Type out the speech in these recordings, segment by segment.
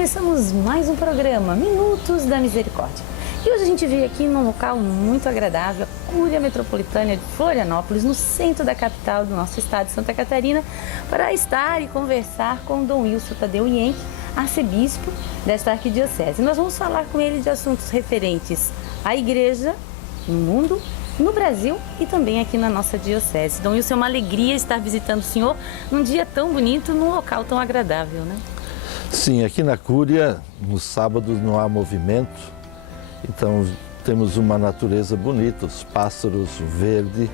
começamos mais um programa, Minutos da Misericórdia. E hoje a gente veio aqui num local muito agradável, a Cúria Metropolitana de Florianópolis, no centro da capital do nosso estado de Santa Catarina, para estar e conversar com Dom Wilson Tadeu Ienque, arcebispo desta arquidiocese. Nós vamos falar com ele de assuntos referentes à igreja no mundo, no Brasil e também aqui na nossa diocese. Dom Wilson, é uma alegria estar visitando o senhor num dia tão bonito, num local tão agradável, né? Sim, aqui na Cúria, nos sábados não há movimento, então temos uma natureza bonita, os pássaros, o verde,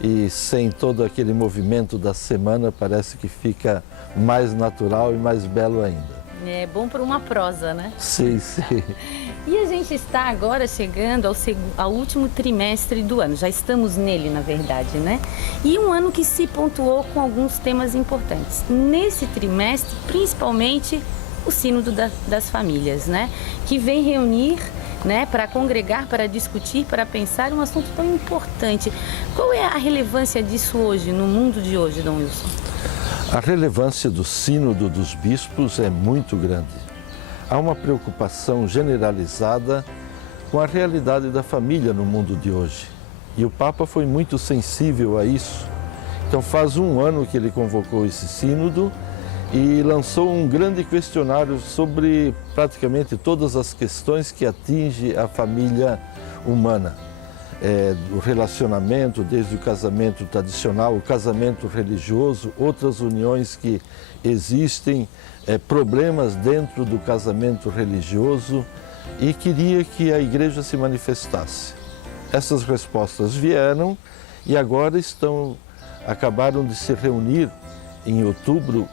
e sem todo aquele movimento da semana parece que fica mais natural e mais belo ainda. É bom para uma prosa, né? Sim, sim. E a gente está agora chegando ao último trimestre do ano, já estamos nele, na verdade, né? E um ano que se pontuou com alguns temas importantes. Nesse trimestre, principalmente o Sínodo das Famílias, né? Que vem reunir, né, para congregar, para discutir, para pensar um assunto tão importante. Qual é a relevância disso hoje, no mundo de hoje, Dom Wilson? A relevância do Sínodo dos Bispos é muito grande. Há uma preocupação generalizada com a realidade da família no mundo de hoje. E o Papa foi muito sensível a isso. Então faz um ano que ele convocou esse sínodo e lançou um grande questionário sobre praticamente todas as questões que atingem a família humana. O relacionamento, desde o casamento tradicional, o casamento religioso, outras uniões que existem, problemas dentro do casamento religioso, e queria que a igreja se manifestasse. Essas respostas vieram e agora acabaram de se reunir em outubro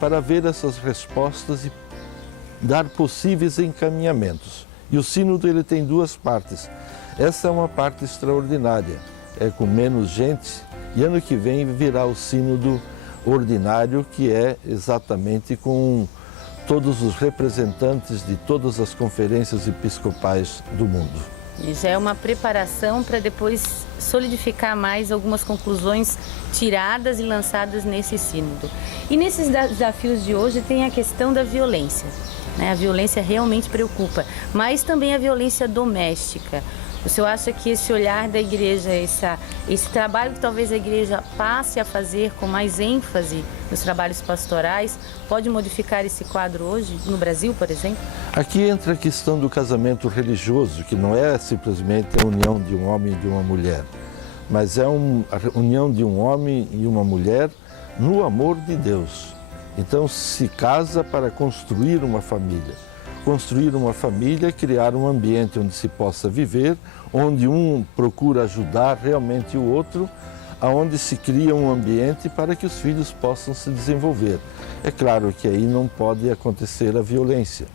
para ver essas respostas e dar possíveis encaminhamentos. E o sínodo ele tem duas partes. Essa é uma parte extraordinária, com menos gente, e ano que vem virá o sínodo ordinário, que é exatamente com todos os representantes de todas as conferências episcopais do mundo. E já é uma preparação para depois solidificar mais algumas conclusões tiradas e lançadas nesse sínodo. E nesses desafios de hoje tem a questão da violência, né? A violência realmente preocupa, mas também a violência doméstica. O senhor acha que esse olhar da igreja, esse trabalho que talvez a igreja passe a fazer com mais ênfase nos trabalhos pastorais, pode modificar esse quadro hoje, no Brasil, por exemplo? Aqui entra a questão do casamento religioso, que não é simplesmente a união de um homem e de uma mulher, mas é a união de um homem e uma mulher no amor de Deus. Então se casa para construir uma família. Construir uma família, criar um ambiente onde se possa viver, onde um procura ajudar realmente o outro, aonde se cria um ambiente para que os filhos possam se desenvolver. É claro que aí não pode acontecer a violência.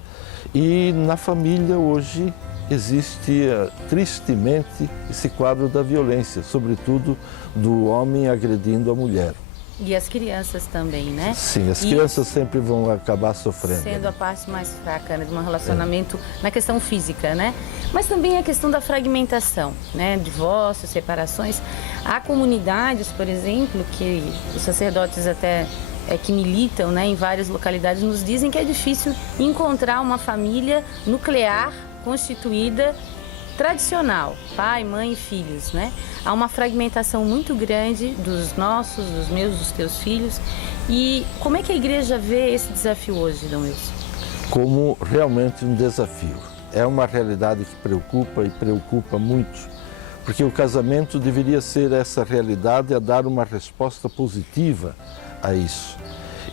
E na família hoje existe tristemente esse quadro da violência, sobretudo do homem agredindo a mulher. E as crianças também, né? Sim, as crianças sempre vão acabar sofrendo. Sendo a parte mais fraca, né, de um relacionamento na questão física, né? Mas também a questão da fragmentação, né? Divórcios, separações. Há comunidades, por exemplo, que os sacerdotes até que militam, né, em várias localidades nos dizem que é difícil encontrar uma família nuclear constituída tradicional, pai, mãe e filhos, né? Há uma fragmentação muito grande dos nossos, dos meus, dos teus filhos. E como é que a igreja vê esse desafio hoje, Dom Wilson? Como realmente um desafio. É uma realidade que preocupa e preocupa muito, porque o casamento deveria ser essa realidade a dar uma resposta positiva a isso.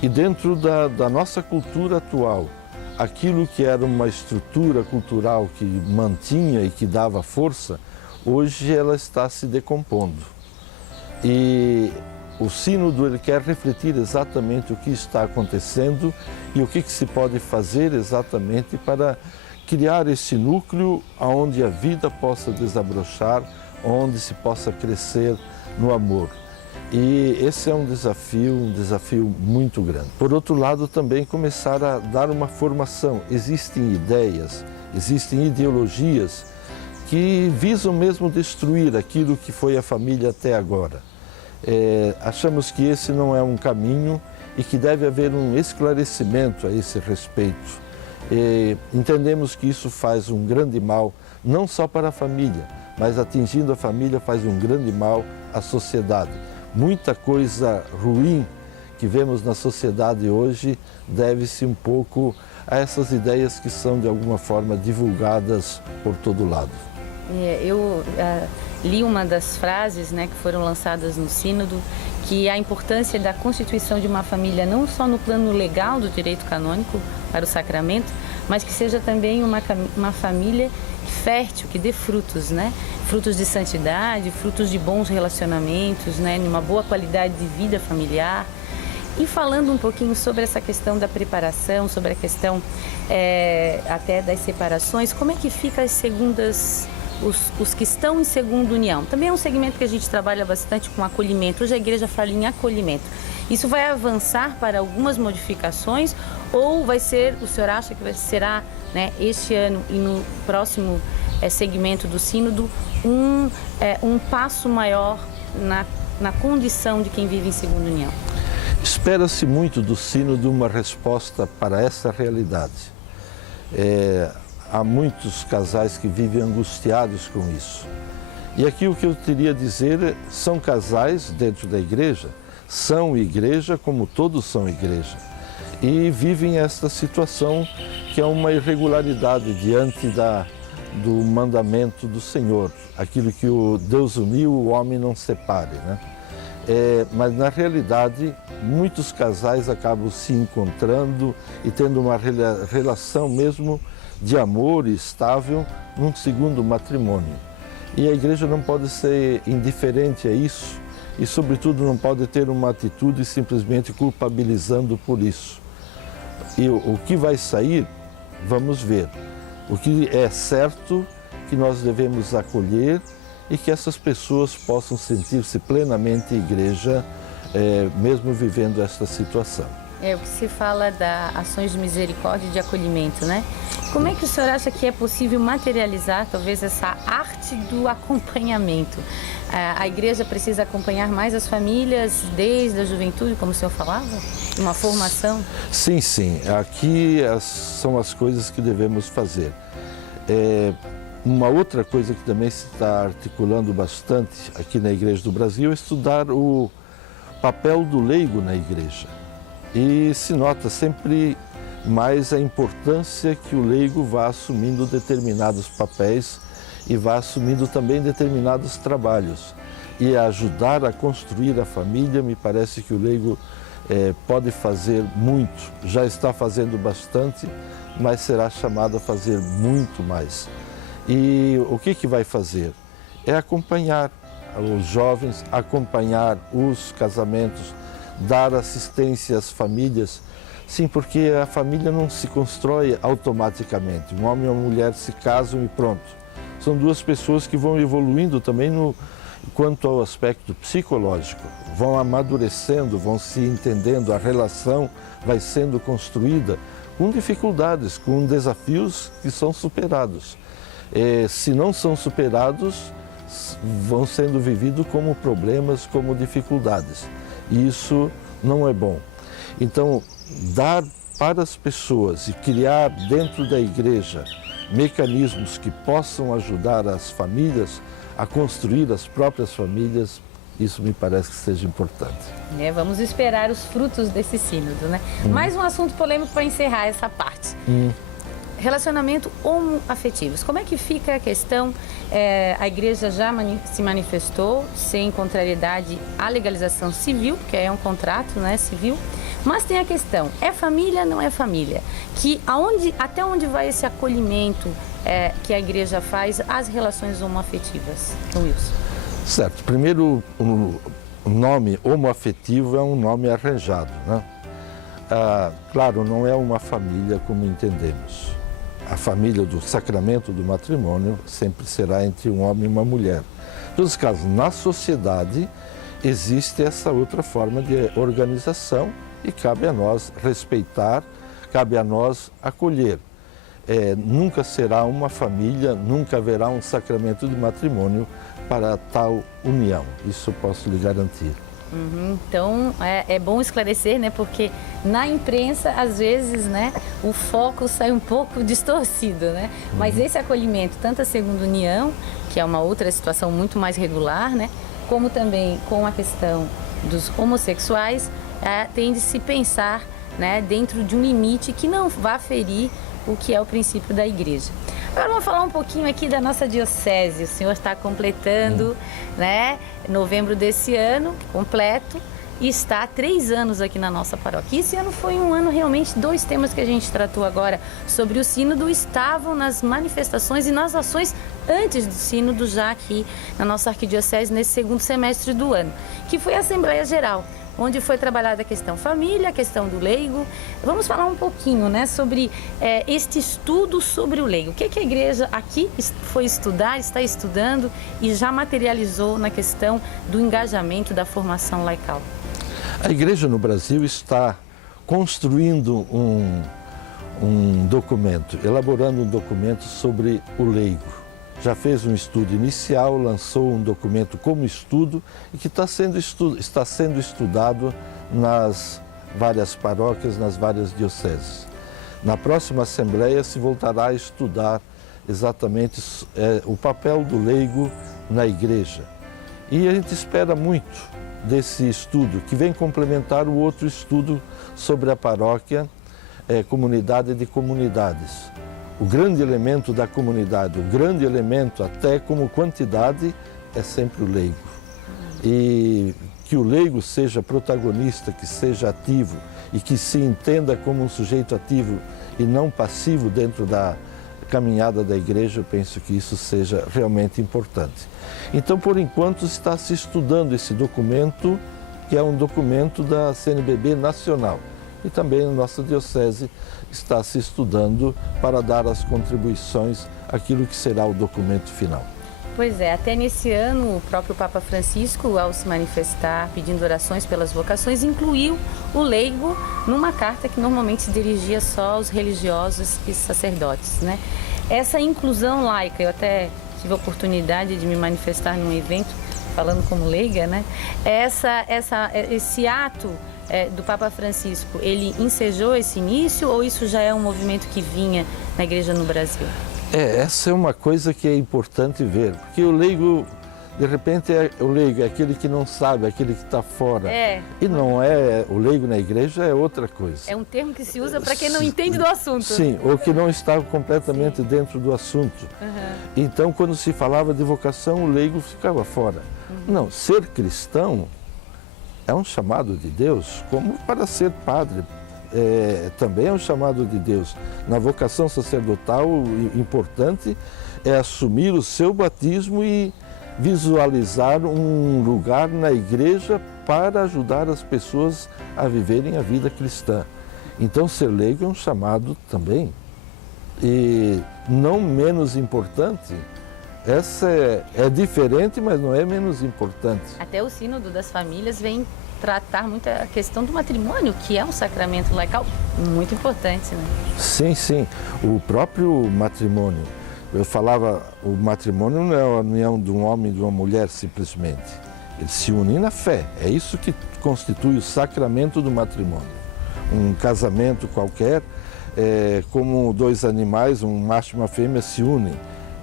E dentro da nossa cultura atual, aquilo que era uma estrutura cultural que mantinha e que dava força, hoje ela está se decompondo. E o sínodo ele quer refletir exatamente o que está acontecendo e o que se pode fazer exatamente para criar esse núcleo onde a vida possa desabrochar, onde se possa crescer no amor. E esse é um desafio muito grande. Por outro lado, também começar a dar uma formação. Existem ideias, existem ideologias que visam mesmo destruir aquilo que foi a família até agora. Achamos que esse não é um caminho e que deve haver um esclarecimento a esse respeito. E entendemos que isso faz um grande mal, não só para a família, mas atingindo a família faz um grande mal à sociedade. Muita coisa ruim que vemos na sociedade hoje deve-se um pouco a essas ideias que são de alguma forma divulgadas por todo lado. Eu li uma das frases, né, que foram lançadas no Sínodo, que a importância da constituição de uma família não só no plano legal do direito canônico para o sacramento, mas que seja também uma família fértil, que dê frutos, né? Frutos de santidade, frutos de bons relacionamentos, né? Uma boa qualidade de vida familiar. E falando um pouquinho sobre essa questão da preparação, sobre a questão até das separações, como é que fica as segundas, os que estão em segunda união? Também é um segmento que a gente trabalha bastante com acolhimento. Hoje a igreja fala em acolhimento. Isso vai avançar para algumas modificações ou vai ser, o senhor acha que será, né, este ano e no próximo segmento do sínodo, um passo maior na condição de quem vive em segunda união? Espera-se muito do sínodo uma resposta para essa realidade. Há muitos casais que vivem angustiados com isso. E aqui o que eu teria a dizer são casais dentro da igreja, são igreja como todos são igreja. E vivem esta situação que é uma irregularidade diante do mandamento do Senhor. Aquilo que o Deus uniu, o homem não separe, né? Mas na realidade, muitos casais acabam se encontrando e tendo uma relação mesmo de amor estável num segundo matrimônio. E a igreja não pode ser indiferente a isso e, sobretudo, não pode ter uma atitude simplesmente culpabilizando por isso. E o que vai sair, vamos ver. O que é certo que nós devemos acolher e que essas pessoas possam sentir-se plenamente igreja, mesmo vivendo esta situação. O que se fala da ações de misericórdia e de acolhimento, né? Como é que o senhor acha que é possível materializar, talvez, essa arte do acompanhamento? A igreja precisa acompanhar mais as famílias desde a juventude, como o senhor falava? Uma formação? Sim, sim. Aqui são as coisas que devemos fazer. Uma outra coisa que também se está articulando bastante aqui na Igreja do Brasil é estudar o papel do leigo na igreja. E se nota sempre mais a importância que o leigo vá assumindo determinados papéis e vá assumindo também determinados trabalhos. E ajudar a construir a família, me parece que o leigo pode fazer muito, já está fazendo bastante, mas será chamado a fazer muito mais. E o que vai fazer? É acompanhar os jovens, acompanhar os casamentos, dar assistência às famílias. Sim, porque a família não se constrói automaticamente. Um homem e uma mulher se casam e pronto. São duas pessoas que vão evoluindo também quanto ao aspecto psicológico. Vão amadurecendo, vão se entendendo, a relação vai sendo construída com dificuldades, com desafios que são superados. Se não são superados, vão sendo vividos como problemas, como dificuldades. E isso não é bom. Então, dar para as pessoas e criar dentro da igreja mecanismos que possam ajudar as famílias a construir as próprias famílias, isso me parece que seja importante. Vamos esperar os frutos desse sínodo, né? Mais um assunto polêmico para encerrar essa parte. Relacionamento homoafetivos. Como é que fica a questão? A igreja já se manifestou sem contrariedade à legalização civil, que é um contrato, né, civil, mas tem a questão, é família, não é família? Até onde vai esse acolhimento que a igreja faz às relações homoafetivas, Wilson? Certo. Primeiro, o nome homoafetivo é um nome arranjado, né? Claro, não é uma família como entendemos. A família do sacramento do matrimônio sempre será entre um homem e uma mulher. Em todos os casos, na sociedade existe essa outra forma de organização e cabe a nós respeitar, cabe a nós acolher. Nunca será uma família, nunca haverá um sacramento de matrimônio para tal união. Isso eu posso lhe garantir. Então, é bom esclarecer, né? Porque na imprensa, às vezes, né, o foco sai um pouco distorcido, né? Mas esse acolhimento, tanto a segunda união, que é uma outra situação muito mais regular, né? Como também com a questão dos homossexuais, tem de se pensar, né, dentro de um limite que não vá ferir o que é o princípio da igreja. Agora vamos falar um pouquinho aqui da nossa diocese. O senhor está completando, né, novembro desse ano, completo, e está há 3 anos aqui na nossa paróquia. Esse ano foi um ano realmente, 2 temas que a gente tratou agora sobre o sínodo estavam nas manifestações e nas ações antes do sínodo, já aqui na nossa arquidiocese, nesse segundo semestre do ano, que foi a Assembleia Geral, onde foi trabalhada a questão família, a questão do leigo. Vamos falar um pouquinho, né, sobre este estudo sobre o leigo. O que a igreja aqui foi estudar, está estudando e já materializou na questão do engajamento da formação laical? A igreja no Brasil está construindo um documento, elaborando um documento sobre o leigo. Já fez um estudo inicial, lançou um documento como estudo e que está sendo estudado nas várias paróquias, nas várias dioceses. Na próxima Assembleia se voltará a estudar exatamente o papel do leigo na igreja. E a gente espera muito desse estudo, que vem complementar o outro estudo sobre a paróquia, comunidade de comunidades. O grande elemento da comunidade, o grande elemento até como quantidade, é sempre o leigo. E que o leigo seja protagonista, que seja ativo e que se entenda como um sujeito ativo e não passivo dentro da caminhada da igreja, eu penso que isso seja realmente importante. Então, por enquanto, está se estudando esse documento, que é um documento da CNBB nacional. E também a nossa diocese está se estudando para dar as contribuições àquilo que será o documento final. Pois é, até nesse ano o próprio Papa Francisco, ao se manifestar pedindo orações pelas vocações, incluiu o leigo numa carta que normalmente se dirigia só aos religiosos e sacerdotes, né? Essa inclusão laica, eu até tive a oportunidade de me manifestar num evento falando como leiga, né? Esse ato do Papa Francisco, ele ensejou esse início ou isso já é um movimento que vinha na igreja no Brasil? Essa é uma coisa que é importante ver, porque o leigo, de repente, o leigo é aquele que não sabe, aquele que está fora. E não é, o leigo na igreja é outra coisa. É um termo que se usa para quem não entende do assunto. Sim, ou que não está completamente dentro do assunto. Então, quando se falava de vocação, o leigo ficava fora. Não, ser cristão é um chamado de Deus, como para ser padre. Também é um chamado de Deus. Na vocação sacerdotal, o importante é assumir o seu batismo e visualizar um lugar na igreja para ajudar as pessoas a viverem a vida cristã. Então, ser leigo é um chamado também. E não menos importante, essa é diferente, mas não é menos importante. Até o Sínodo das Famílias vem tratar muito a questão do matrimônio, que é um sacramento laical muito importante, né? Sim, sim. O próprio matrimônio. Eu falava, o matrimônio não é a união de um homem e de uma mulher simplesmente. Eles se unem na fé. É isso que constitui o sacramento do matrimônio. Um casamento qualquer, como 2 animais, um macho e uma fêmea, se unem.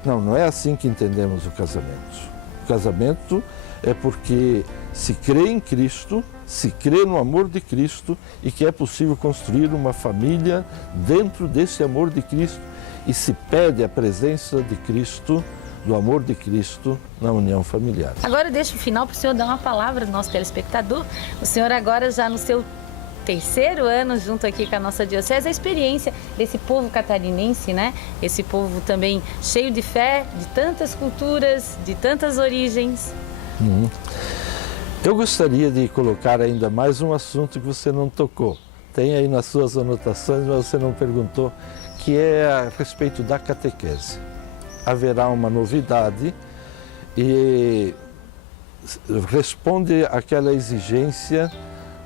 Não é assim que entendemos o casamento. O casamento é porque se crê em Cristo, se crê no amor de Cristo e que é possível construir uma família dentro desse amor de Cristo e se pede a presença de Cristo, do amor de Cristo na união familiar. Agora eu deixo o final para o senhor dar uma palavra ao nosso telespectador. O senhor agora já no seu 3º ano junto aqui com a nossa diocese, a experiência desse povo catarinense, né? Esse povo também cheio de fé, de tantas culturas, de tantas origens. Eu gostaria de colocar ainda mais um assunto que você não tocou. Tem aí nas suas anotações, mas você não perguntou, que é a respeito da catequese. Haverá uma novidade e responde àquela exigência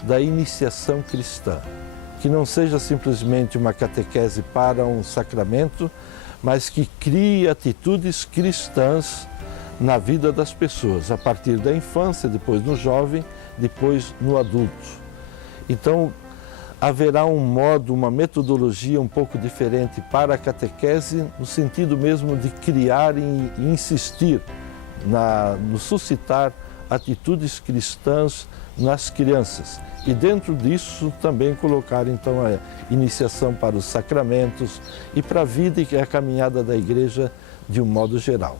da iniciação cristã, que não seja simplesmente uma catequese para um sacramento, mas que crie atitudes cristãs na vida das pessoas, a partir da infância, depois no jovem depois no adulto. Então, haverá um modo, uma metodologia um pouco diferente para a catequese, no sentido mesmo de criar e insistir no suscitar atitudes cristãs nas crianças. E dentro disso também colocar então a iniciação para os sacramentos e para a vida e a caminhada da igreja de um modo geral.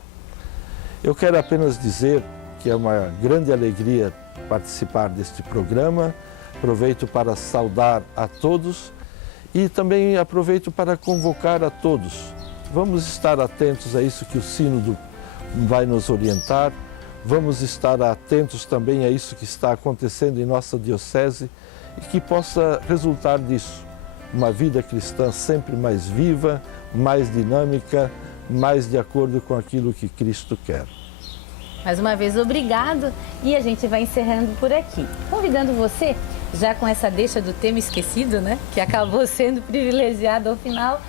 Eu quero apenas dizer que é uma grande alegria participar deste programa. Aproveito para saudar a todos e também aproveito para convocar a todos. Vamos estar atentos a isso que o Sínodo vai nos orientar. Vamos estar atentos também a isso que está acontecendo em nossa diocese e que possa resultar disso. Uma vida cristã sempre mais viva, mais dinâmica, mais de acordo com aquilo que Cristo quer. Mais uma vez, obrigado, e a gente vai encerrando por aqui. Convidando você, já com essa deixa do tema esquecido, né, que acabou sendo privilegiado ao final,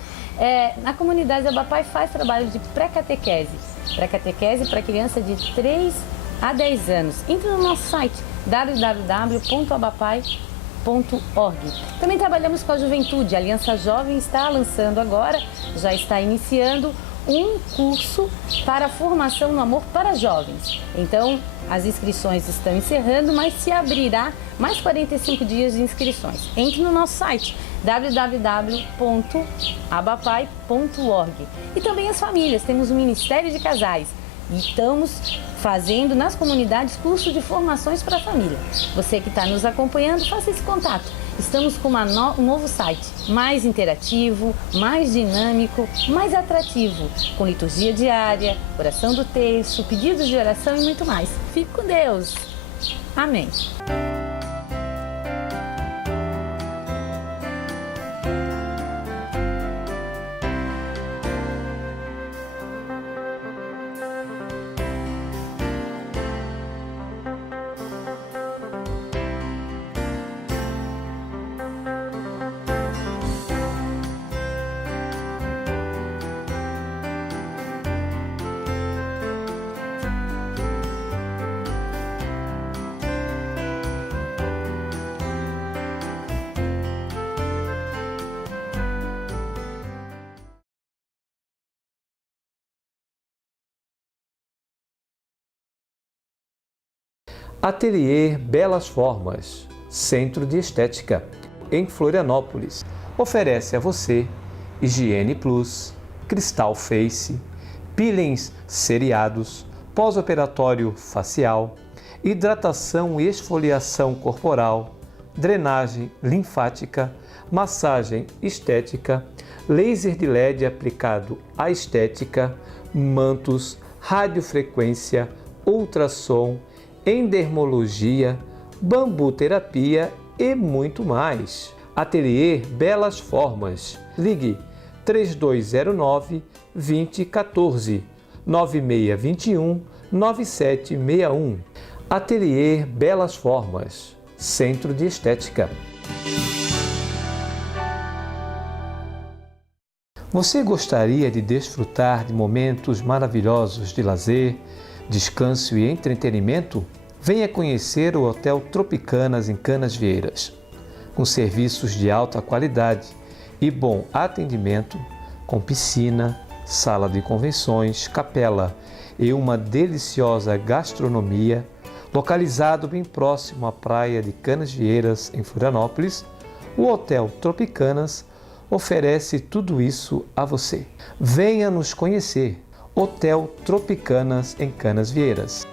na comunidade Abapai faz trabalho de pré-catequese. Pré-catequese para criança de 3 a 10 anos. Entre no nosso site www.abapai.org. Também trabalhamos com a juventude. A Aliança Jovem está lançando agora, já está iniciando um curso para formação no amor para jovens. Então, as inscrições estão encerrando, mas se abrirá mais 45 dias de inscrições. Entre no nosso site www.abapai.org. E também as famílias, temos o Ministério de Casais e estamos fazendo nas comunidades cursos de formações para a família. Você que está nos acompanhando, faça esse contato. Estamos com um novo site, mais interativo, mais dinâmico, mais atrativo, com liturgia diária, oração do texto, pedidos de oração e muito mais. Fique com Deus. Amém. Ateliê Belas Formas, Centro de Estética, em Florianópolis. Oferece a você Higiene Plus, Cristal Face, peelings seriados, pós-operatório facial, hidratação e esfoliação corporal, drenagem linfática, massagem estética, laser de LED aplicado à estética, mantos, radiofrequência, ultrassom, endermologia, bambuterapia e muito mais. Ateliê Belas Formas. Ligue 3209-2014, 9621-9761. Ateliê Belas Formas, Centro de Estética. Você gostaria de desfrutar de momentos maravilhosos de lazer, descanso e entretenimento? Venha conhecer o Hotel Tropicanas em Canasvieiras. Com serviços de alta qualidade e bom atendimento, com piscina, sala de convenções, capela e uma deliciosa gastronomia, localizado bem próximo à praia de Canasvieiras, em Florianópolis, o Hotel Tropicanas oferece tudo isso a você. Venha nos conhecer. Hotel Tropicanas em Canasvieiras.